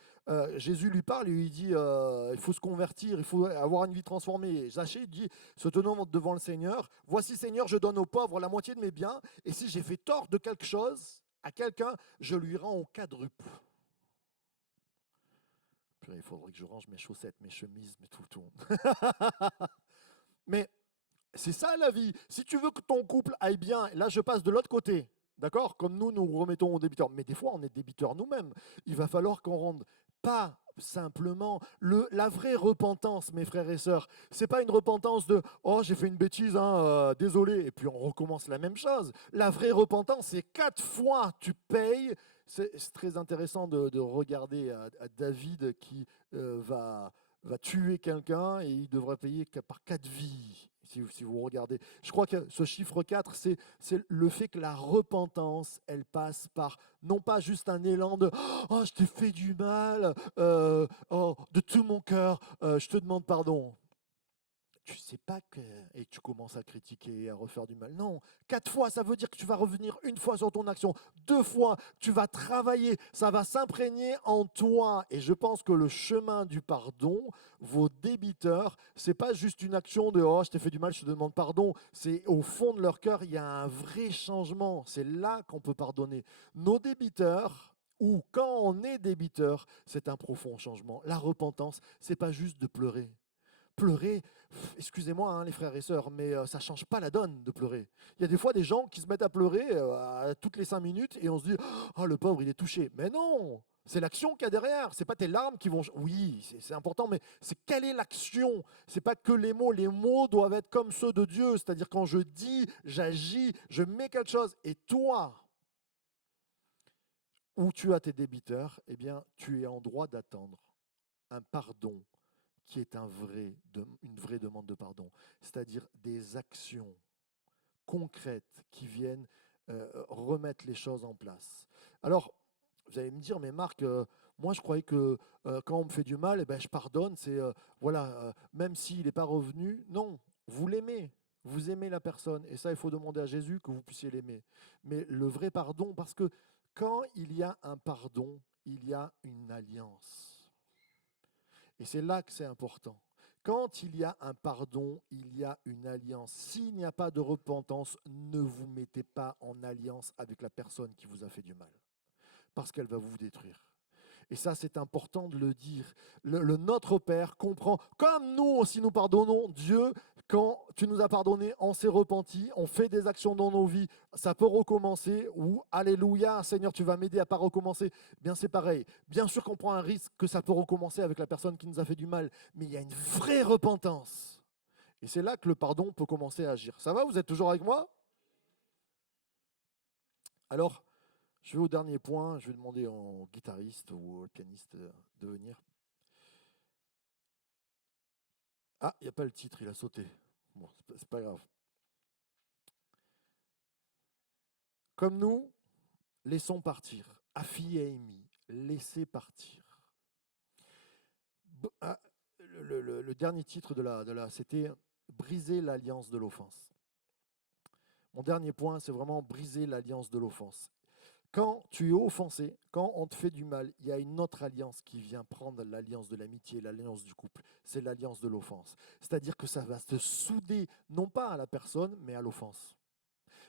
Jésus lui parle et lui dit, il faut se convertir, il faut avoir une vie transformée. Zachée dit, se tenant devant le Seigneur, voici Seigneur, je donne aux pauvres la moitié de mes biens, et si j'ai fait tort de quelque chose à quelqu'un, je lui rends au quadruple. Puis il faudrait que je range mes chaussettes, mes chemises, mais tout. Mais c'est ça la vie. Si tu veux que ton couple aille bien, là je passe de l'autre côté. D'accord? Comme nous remettons aux débiteurs. Mais des fois, on est débiteurs nous-mêmes. Il va falloir qu'on rende pas simplement la vraie repentance, mes frères et sœurs. C'est pas une repentance de oh j'ai fait une bêtise, hein, désolé, et puis on recommence la même chose. La vraie repentance, c'est 4 fois tu payes. C'est très intéressant de regarder à David qui va va tuer quelqu'un et il devrait payer par 4 vies. Si vous regardez, je crois que ce chiffre 4, c'est le fait que la repentance, elle passe par non pas juste un élan de oh, je t'ai fait du mal, oh, de tout mon cœur, je te demande pardon. Tu sais pas que et tu commences à critiquer et à refaire du mal. Non, 4 fois, ça veut dire que tu vas revenir une fois sur ton action. 2 fois, tu vas travailler, ça va s'imprégner en toi. Et je pense que le chemin du pardon, vos débiteurs, c'est pas juste une action de oh, je t'ai fait du mal, je te demande pardon. C'est au fond de leur cœur, il y a un vrai changement. C'est là qu'on peut pardonner. Nos débiteurs, ou quand on est débiteur, c'est un profond changement. La repentance, c'est pas juste de pleurer. Pleurer, excusez-moi les frères et sœurs, mais ça ne change pas la donne de pleurer. Il y a des fois des gens qui se mettent à pleurer à toutes les 5 minutes et on se dit « Oh, le pauvre, il est touché ». Mais non, c'est l'action qu'il y a derrière. Ce n'est pas tes larmes qui vont... Oui, c'est important, mais c'est quelle est l'action? Ce n'est pas que les mots. Les mots doivent être comme ceux de Dieu. C'est-à-dire quand je dis, j'agis, je mets quelque chose. Et toi, où tu as tes débiteurs, eh bien, tu es en droit d'attendre un pardon qui est une vraie demande de pardon, c'est-à-dire des actions concrètes qui viennent remettre les choses en place. Alors, vous allez me dire, mais Marc, moi je croyais que quand on me fait du mal, eh ben, je pardonne, c'est voilà, même s'il n'est pas revenu. Non, vous l'aimez, vous aimez la personne, et ça il faut demander à Jésus que vous puissiez l'aimer. Mais le vrai pardon, parce que quand il y a un pardon, il y a une alliance. Et c'est là que c'est important. Quand il y a un pardon, il y a une alliance. S'il n'y a pas de repentance, ne vous mettez pas en alliance avec la personne qui vous a fait du mal, parce qu'elle va vous détruire. Et ça, c'est important de le dire. Notre Père comprend, comme nous aussi nous pardonnons, Dieu, quand tu nous as pardonné, on s'est repenti, on fait des actions dans nos vies, ça peut recommencer, ou Alléluia, Seigneur, tu vas m'aider à ne pas recommencer. Bien, c'est pareil. Bien sûr qu'on prend un risque que ça peut recommencer avec la personne qui nous a fait du mal, mais il y a une vraie repentance. Et c'est là que le pardon peut commencer à agir. Ça va, vous êtes toujours avec moi? Alors, je vais au dernier point, je vais demander au guitariste ou au pianiste de venir. Ah, il n'y a pas le titre, il a sauté. Bon, c'est pas grave. Comme nous, laissons partir. Afi et Amy, laissez partir. Le dernier titre c'était briser l'alliance de l'offense. Mon dernier point, c'est vraiment briser l'alliance de l'offense. Quand tu es offensé, quand on te fait du mal, il y a une autre alliance qui vient prendre l'alliance de l'amitié, l'alliance du couple. C'est l'alliance de l'offense. C'est-à-dire que ça va te souder, non pas à la personne, mais à l'offense.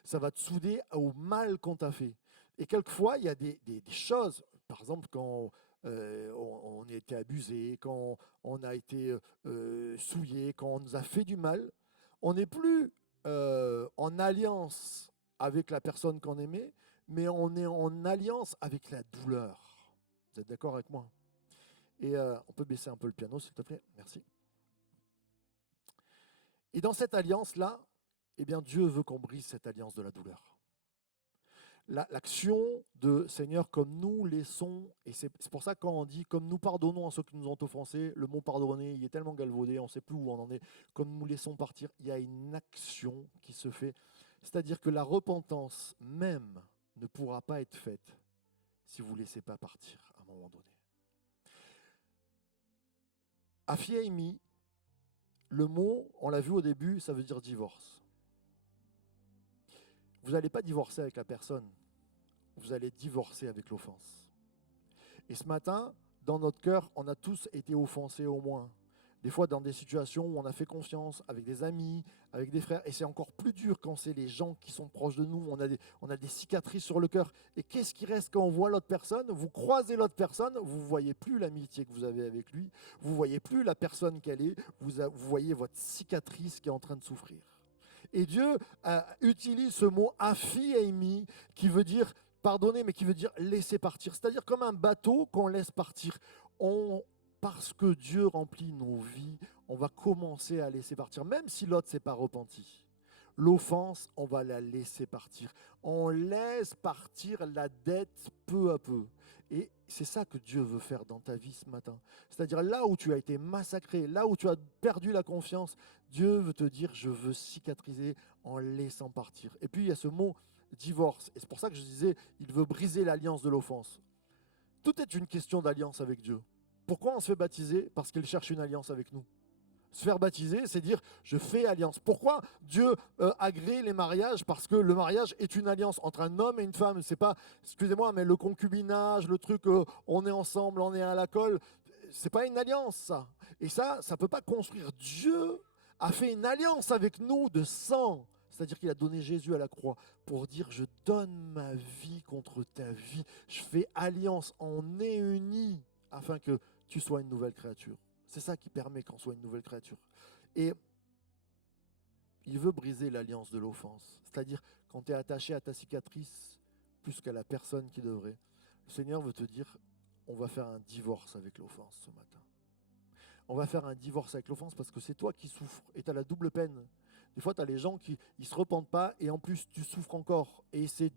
Ça va te souder au mal qu'on t'a fait. Et quelquefois, il y a des choses, par exemple, quand on a été abusé, quand on a été souillé, quand on nous a fait du mal, on n'est plus en alliance avec la personne qu'on aimait, mais on est en alliance avec la douleur. Vous êtes d'accord avec moi? Et on peut baisser un peu le piano, s'il te plaît? Merci. Et dans cette alliance-là, eh bien, Dieu veut qu'on brise cette alliance de la douleur. L'action de Seigneur, comme nous laissons, et c'est pour ça que quand on dit comme nous pardonnons à ceux qui nous ont offensés, le mot pardonner, il est tellement galvaudé, on ne sait plus où on en est, comme nous laissons partir, il y a une action qui se fait. C'est-à-dire que la repentance même ne pourra pas être faite si vous ne laissez pas partir à un moment donné. Afiaimi, le mot, on l'a vu au début, ça veut dire divorce. Vous n'allez pas divorcer avec la personne, vous allez divorcer avec l'offense. Et ce matin, dans notre cœur, on a tous été offensés au moins. Des fois dans des situations où on a fait confiance avec des amis, avec des frères. Et c'est encore plus dur quand c'est les gens qui sont proches de nous. On a des cicatrices sur le cœur. Et qu'est-ce qui reste quand on voit l'autre personne? Vous croisez l'autre personne, vous ne voyez plus l'amitié que vous avez avec lui. Vous ne voyez plus la personne qu'elle est. Vous voyez votre cicatrice qui est en train de souffrir. Et Dieu utilise ce mot afi eimi qui veut dire pardonner, mais qui veut dire laisser partir. C'est-à-dire comme un bateau qu'on laisse partir. Parce que Dieu remplit nos vies, on va commencer à laisser partir, même si l'autre ne s'est pas repenti. L'offense, on va la laisser partir. On laisse partir la dette peu à peu. Et c'est ça que Dieu veut faire dans ta vie ce matin. C'est-à-dire là où tu as été massacré, là où tu as perdu la confiance, Dieu veut te dire, je veux cicatriser en laissant partir. Et puis il y a ce mot divorce. Et c'est pour ça que je disais, il veut briser l'alliance de l'offense. Tout est une question d'alliance avec Dieu. Pourquoi on se fait baptiser? Parce qu'il cherche une alliance avec nous. Se faire baptiser, c'est dire je fais alliance. Pourquoi Dieu agrée les mariages? Parce que le mariage est une alliance entre un homme et une femme. C'est pas, excusez-moi, mais le concubinage, le truc, on est ensemble, on est à la colle, c'est pas une alliance, ça. Et ça peut pas construire. Dieu a fait une alliance avec nous de sang. C'est-à-dire qu'il a donné Jésus à la croix pour dire je donne ma vie contre ta vie. Je fais alliance, on est unis afin que tu sois une nouvelle créature. C'est ça qui permet qu'on soit une nouvelle créature. Et il veut briser l'alliance de l'offense. C'est-à-dire, quand tu es attaché à ta cicatrice, plus qu'à la personne qui devrait, le Seigneur veut te dire, on va faire un divorce avec l'offense ce matin. On va faire un divorce avec l'offense parce que c'est toi qui souffres et tu as la double peine. Des fois, tu as les gens qui ne se repentent pas et en plus, tu souffres encore. Et c'est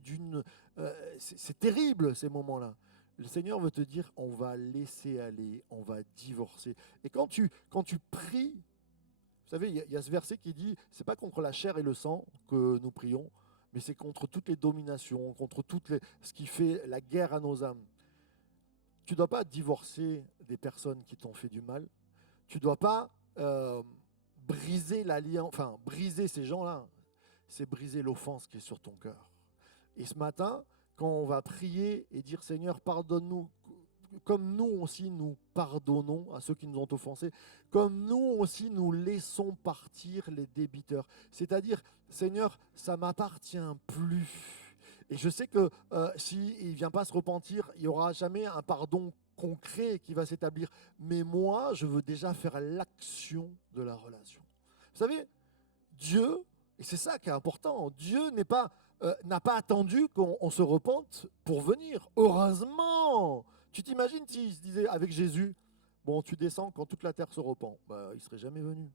terrible ces moments-là. Le Seigneur veut te dire, on va laisser aller, on va divorcer. Et quand tu pries, vous savez, il y a ce verset qui dit, c'est pas contre la chair et le sang que nous prions, mais c'est contre toutes les dominations, contre ce qui fait la guerre à nos âmes. Tu ne dois pas divorcer des personnes qui t'ont fait du mal. Tu ne dois pas briser l'alliance, enfin briser ces gens-là. C'est briser l'offense qui est sur ton cœur. Et ce matin, quand on va prier et dire Seigneur, pardonne-nous, comme nous aussi nous pardonnons à ceux qui nous ont offensés, comme nous aussi nous laissons partir les débiteurs. C'est-à-dire, Seigneur, ça ne m'appartient plus. Et je sais que s'il ne vient pas se repentir, il n'y aura jamais un pardon concret qui va s'établir. Mais moi, je veux déjà faire l'action de la relation. Vous savez, Dieu, et c'est ça qui est important, Dieu n'a pas attendu qu'on se repente pour venir. Heureusement! Tu t'imagines s'il se disait avec Jésus, bon, tu descends quand toute la terre se repent. Ben, il ne serait jamais venu.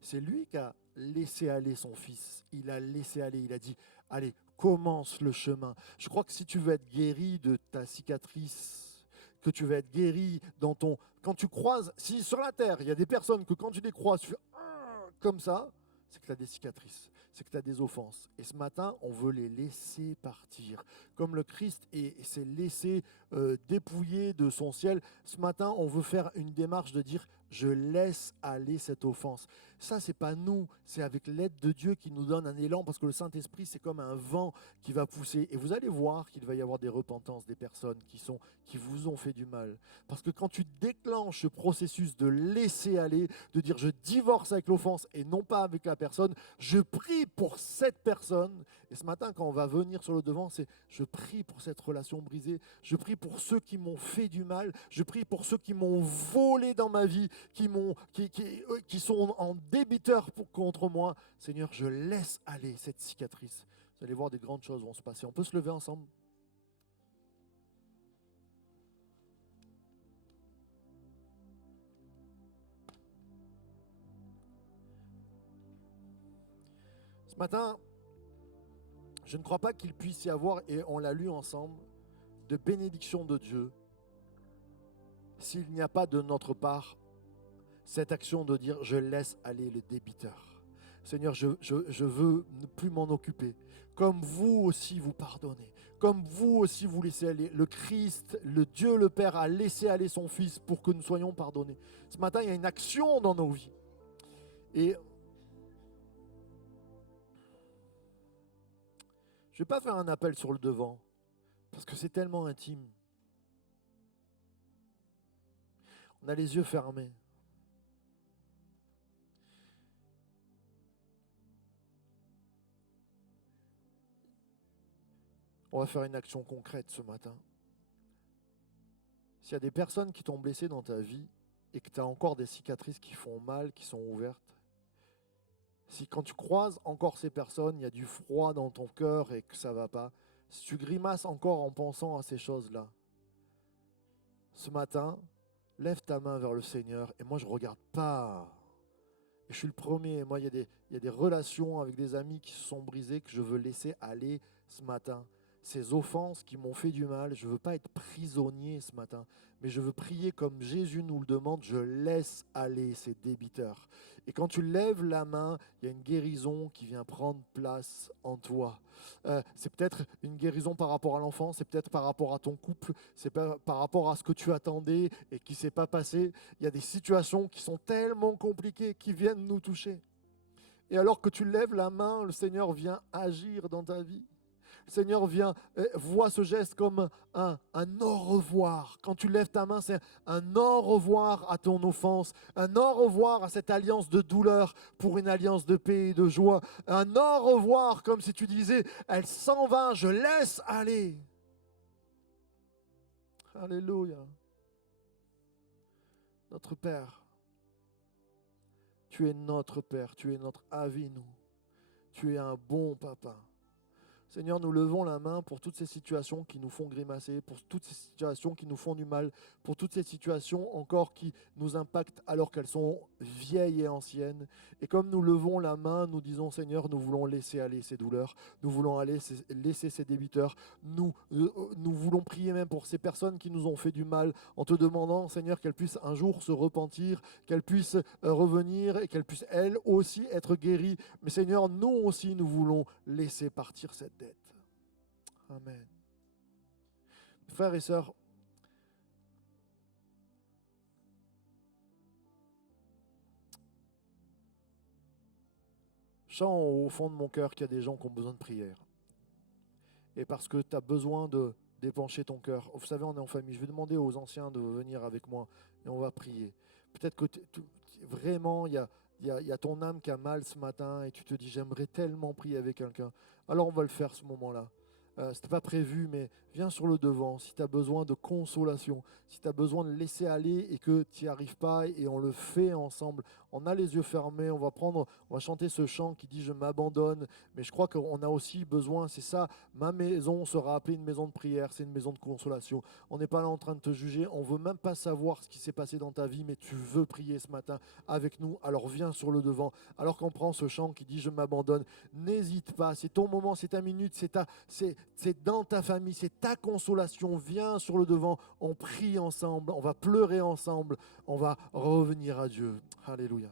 C'est lui qui a laissé aller son fils. Il a laissé aller, il a dit, allez, commence le chemin. Je crois que si tu veux être guéri de ta cicatrice, que tu veux être guéri dans ton... Quand tu croises, si sur la terre, il y a des personnes que quand tu les croises, tu fais comme ça, c'est que tu as des cicatrices, c'est que tu as des offenses. Et ce matin, on veut les laisser partir. Comme le Christ s'est laissé dépouiller de son ciel, ce matin, on veut faire une démarche de dire, je laisse aller cette offense. Ça, c'est pas nous, c'est avec l'aide de Dieu qui nous donne un élan, parce que le Saint-Esprit, c'est comme un vent qui va pousser. Et vous allez voir qu'il va y avoir des repentances des personnes qui vous ont fait du mal. Parce que quand tu déclenches ce processus de laisser aller, de dire je divorce avec l'offense et non pas avec la personne, je prie pour cette personne. Et ce matin, quand on va venir sur le devant, c'est je prie pour cette relation brisée, je prie pour ceux qui m'ont fait du mal, je prie pour ceux qui m'ont volé dans ma vie, qui sont en débiteur contre moi. Seigneur, je laisse aller cette cicatrice. Vous allez voir, des grandes choses vont se passer. On peut se lever ensemble? Ce matin, je ne crois pas qu'il puisse y avoir, et on l'a lu ensemble, de bénédiction de Dieu s'il n'y a pas de notre part cette action de dire je laisse aller le débiteur. Seigneur, je veux ne plus m'en occuper. Comme vous aussi vous pardonnez, comme vous aussi vous laissez aller. Le Christ, le Dieu le Père a laissé aller son Fils pour que nous soyons pardonnés. Ce matin, il y a une action dans nos vies. Et je ne vais pas faire un appel sur le devant, parce que c'est tellement intime. On a les yeux fermés. On va faire une action concrète ce matin. S'il y a des personnes qui t'ont blessé dans ta vie et que tu as encore des cicatrices qui font mal, qui sont ouvertes, si quand tu croises encore ces personnes, il y a du froid dans ton cœur et que ça ne va pas, si tu grimaces encore en pensant à ces choses-là, ce matin, lève ta main vers le Seigneur et moi je ne regarde pas. Et je suis le premier. Moi, il y a des relations avec des amis qui se sont brisées que je veux laisser aller ce matin. ces offenses qui m'ont fait du mal. Je ne veux pas être prisonnier ce matin, mais je veux prier comme Jésus nous le demande. Je laisse aller ces débiteurs. Et quand tu lèves la main, il y a une guérison qui vient prendre place en toi. C'est peut-être une guérison par rapport à l'enfant, c'est peut-être par rapport à ton couple, c'est par rapport à ce que tu attendais et qui ne s'est pas passé. Il y a des situations qui sont tellement compliquées, qui viennent nous toucher. Et alors que tu lèves la main, le Seigneur vient agir dans ta vie. Le Seigneur vient, voit ce geste comme un au revoir. Quand tu lèves ta main, c'est un au revoir à ton offense, un au revoir à cette alliance de douleur pour une alliance de paix et de joie. Un au revoir comme si tu disais, elle s'en va, je laisse aller. Alléluia. Notre Père, tu es notre Père, tu es notre Avinu. Tu es un bon papa. Seigneur, nous levons la main pour toutes ces situations qui nous font grimacer, pour toutes ces situations qui nous font du mal, pour toutes ces situations encore qui nous impactent alors qu'elles sont vieilles et anciennes. Et comme nous levons la main, nous disons, Seigneur, nous voulons laisser aller ces douleurs, nous voulons laisser ces débiteurs, nous voulons prier même pour ces personnes qui nous ont fait du mal, en te demandant, Seigneur, qu'elles puissent un jour se repentir, qu'elles puissent revenir et qu'elles puissent elles aussi être guéries. Mais Seigneur, nous aussi, nous voulons laisser partir cette dette. Amen. Frères et sœurs, je sens au fond de mon cœur qu'il y a des gens qui ont besoin de prière. Et parce que tu as besoin de d'épancher ton cœur. Vous savez, on est en famille. Je vais demander aux anciens de venir avec moi et on va prier. Peut-être que vraiment, il y a ton âme qui a mal ce matin et tu te dis, j'aimerais tellement prier avec quelqu'un. Alors on va le faire ce moment-là. Ce n'était pas prévu, mais viens sur le devant. Si tu as besoin de consolation, si tu as besoin de laisser aller et que tu n'y arrives pas, et on le fait ensemble. On a les yeux fermés, on va chanter ce chant qui dit « Je m'abandonne ». Mais je crois qu'on a aussi besoin, c'est ça, ma maison sera appelée une maison de prière, c'est une maison de consolation. On n'est pas là en train de te juger, on ne veut même pas savoir ce qui s'est passé dans ta vie, mais tu veux prier ce matin avec nous, alors viens sur le devant. Alors qu'on prend ce chant qui dit « Je m'abandonne », n'hésite pas, c'est ton moment, c'est ta minute, c'est dans ta famille, c'est ta consolation. Viens sur le devant, on prie ensemble, on va pleurer ensemble, on va revenir à Dieu. Alléluia.